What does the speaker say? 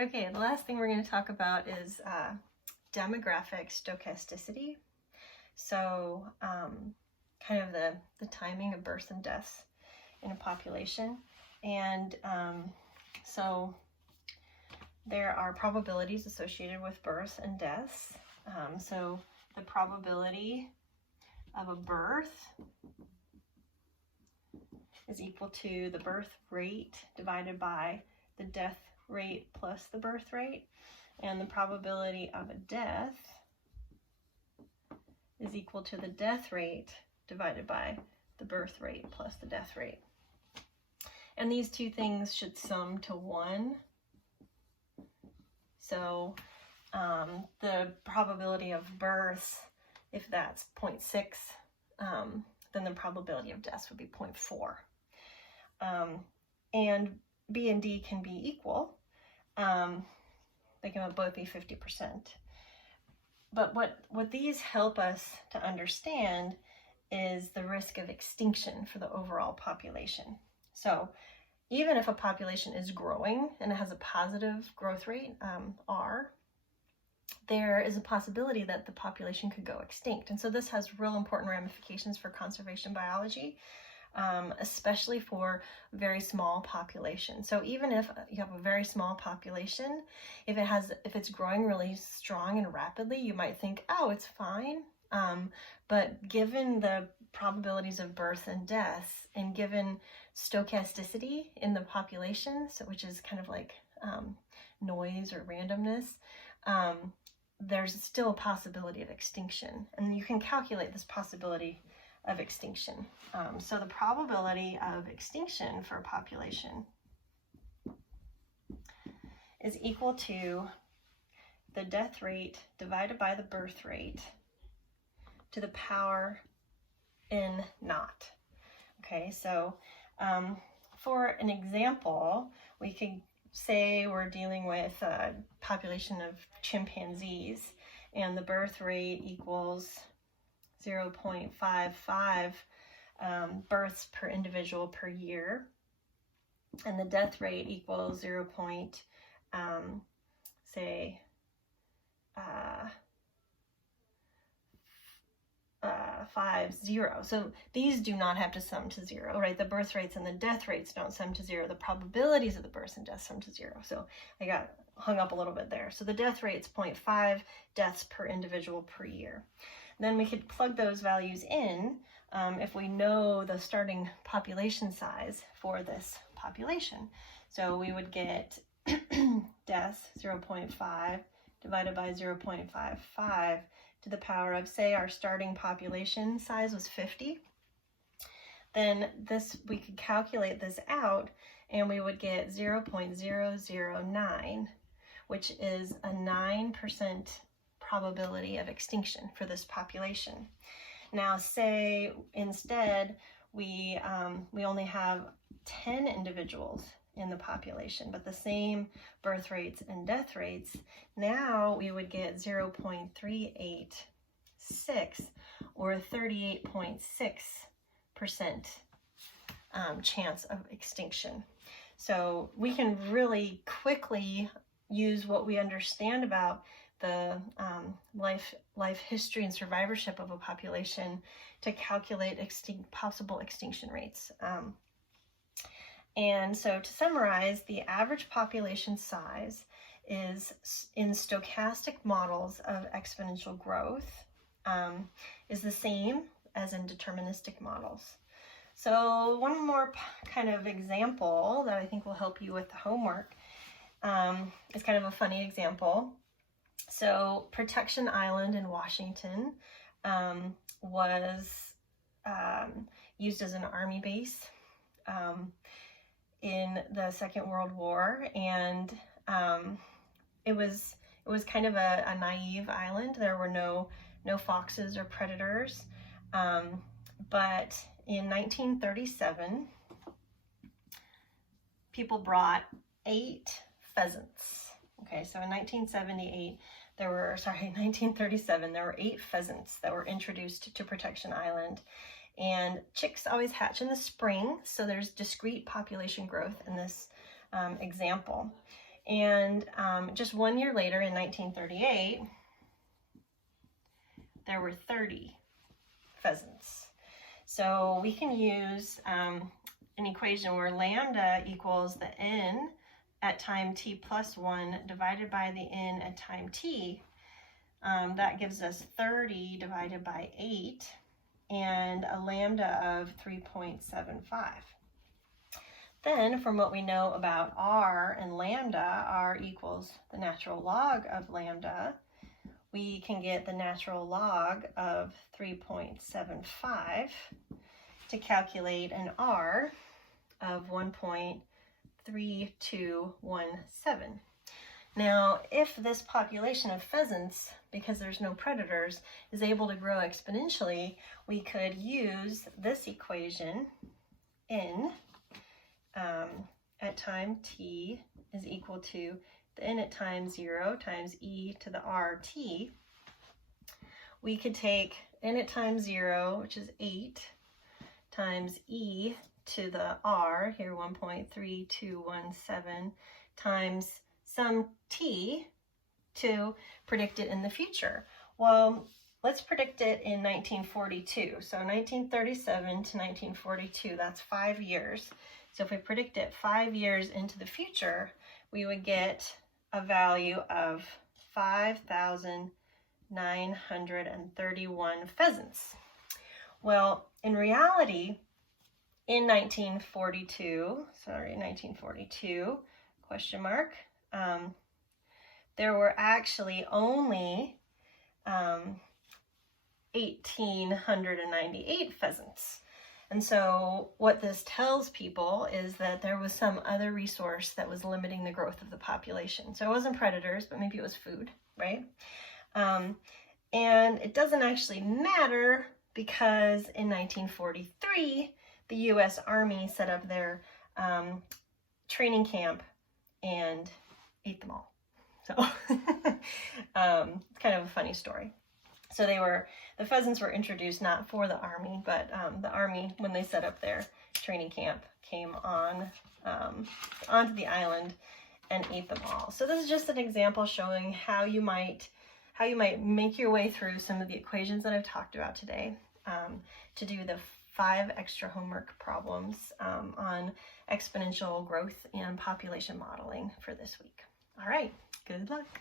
Okay, the last thing we're going to talk about is demographic stochasticity. So kind of the timing of births and deaths in a population. And so there are probabilities associated with births and deaths. So the probability of a birth is equal to the birth rate divided by the death rate plus the birth rate, and the probability of a death is equal to the death rate divided by the birth rate plus the death rate. And these two things should sum to 1. So the probability of births, if that's 0.6, then the probability of deaths would be 0.4. And B and D can be equal. They can both be 50%. But what these help us to understand is the risk of extinction for the overall population. So even if a population is growing and it has a positive growth rate, R, there is a possibility that the population could go extinct. And so this has real important ramifications for conservation biology, especially for very small populations. So even if you have a very small population, if it's growing really strong and rapidly, you might think, oh, it's fine. But given the probabilities of birth and death, and given stochasticity in the population, so which is kind of like noise or randomness, there's still a possibility of extinction. And you can calculate this possibility of extinction. So the probability of extinction for a population is equal to the death rate divided by the birth rate to the power n naught. Okay, so for an example, we could say we're dealing with a population of chimpanzees and the birth rate equals 0.55 births per individual per year, and the death rate equals 0.50. So these do not have to sum to 0, right? The birth rates and the death rates don't sum to 0. The probabilities of the births and deaths sum to 0. So I got hung up a little bit there. So the death rate's 0.5 deaths per individual per year. Then we could plug those values in if we know the starting population size for this population. So we would get deaths 0.5 divided by 0.55 to the power of, say, our starting population size was 50. Then we could calculate this out and we would get 0.009, which is a 9% probability of extinction for this population. Now, say instead we only have 10 individuals in the population, but the same birth rates and death rates, now we would get 0.386 or 38.6% chance of extinction. So we can really quickly use what we understand about the life history and survivorship of a population to calculate possible extinction rates. And so to summarize, the average population size is in stochastic models of exponential growth is the same as in deterministic models. So one more kind of example that I think will help you with the homework is kind of a funny example. So Protection Island in Washington was used as an army base in the Second World War, and it was kind of a naive island. There were no foxes or predators, but in 1937, people brought 8 pheasants. Okay, so in 1937, there were 8 pheasants that were introduced to Protection Island. And chicks always hatch in the spring, so there's discrete population growth in this example. And just 1 year later, in 1938, there were 30 pheasants. So we can use an equation where lambda equals the n at time t plus 1 divided by the n at time t. That gives us 30 divided by 8 and a lambda of 3.75. Then, from what we know about r and lambda, r equals the natural log of lambda, we can get the natural log of 3.75 to calculate an r of 1.3217. Now, if this population of pheasants, because there's no predators, is able to grow exponentially, we could use this equation n at time t is equal to the n at time 0 times e to the rt. We could take n at time 0, which is 8, times e to the r, here 1.3217, times some t to predict it in the future. Well, let's predict it in 1942. So 1937 to 1942, that's 5 years. So if we predict it 5 years into the future, we would get a value of 5,931 pheasants. Well, in reality, in 1942, question mark, there were actually only 1,898 pheasants. And so what this tells people is that there was some other resource that was limiting the growth of the population. So it wasn't predators, but maybe it was food, right? And it doesn't actually matter because in 1943, the U.S. Army set up their training camp and ate them all. So kind of a funny story. So the pheasants were introduced not for the Army, but the Army, when they set up their training camp, came onto the island and ate them all. So this is just an example showing how you might make your way through some of the equations that I've talked about today to do the 5 extra homework problems on exponential growth and population modeling for this week. All right, good luck.